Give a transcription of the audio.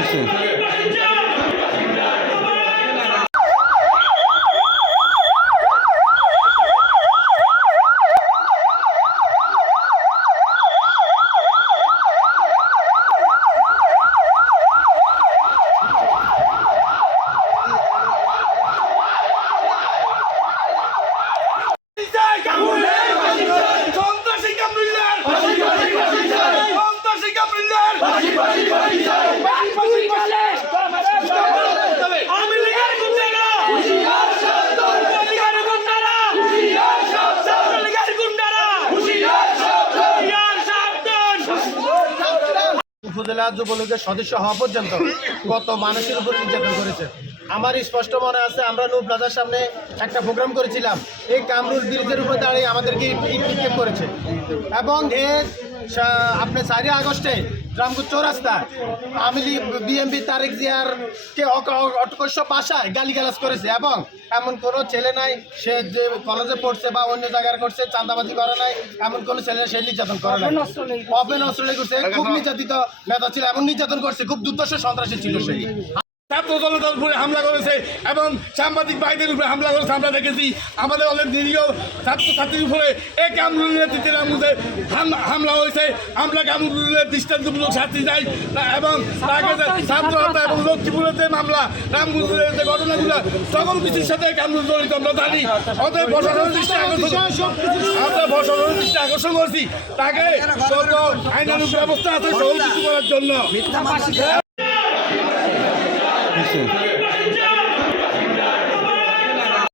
দিছে উপজেলা যুবলীগের সদস্য হওয়া পর্যন্ত কত মানুষের উপর নির্যাতন করেছে। আমার স্পষ্ট মনে আছে, আমরা নূর প্লাজার সামনে একটা প্রোগ্রাম করেছিলাম। এই কামরুল ব্রিজের উপর দাঁড়িয়ে আমাদেরকে করেছে। এবং এর আপনি চারই আগস্টে রামপুর চৌরাস্তা আমি বিএমপি তারেক জিয়ার কে অটকস্য গালি গালিগালাজ করেছে এবং এমন কোনো ছেলে নাই সে যে কলেজে পড়ছে বা অন্য জায়গার করছে চাঁদাবাজি করে নাই এমন কোনো ছেলে সে নির্যাতন করে নাই। অপেন অস্ট্রেলিয়া করছে খুব নির্যাতিত নেতা ছিল এমন নির্যাতন করছে খুব দুর্দশ সন্ত্রাসী ছিল সে। ছাত্র জনতার উপরে হামলা করেছে এবং সাংবাদিক ভাইদের উপরে হামলা করেছে আমরা দেখেছি আমাদের অনেক নিরীহ ছাত্রছাত্রীর উপরে এই কামরুলের নেতৃত্বের মধ্যে হাম- হামলা হয়েছে। আমরা কামরুলের দৃষ্টান্তমূলক শাস্তি চাই? এবং তাকে ছাত্র হত্যা এবং লক্ষ্মীপুরের যে মামলা রামপুরের যে ঘটনাগুলো সকল কিছুর সাথে কামরুল জড়িত আমরা জানি। অতএব প্রশাসনের দৃষ্টি আকর্ষণ আমরা প্রশাসনের দৃষ্টি আকর্ষণ করছি। তাকে আইনানুক ব্যবস্থা আছে সকল কিছু করার জন্য। Isso.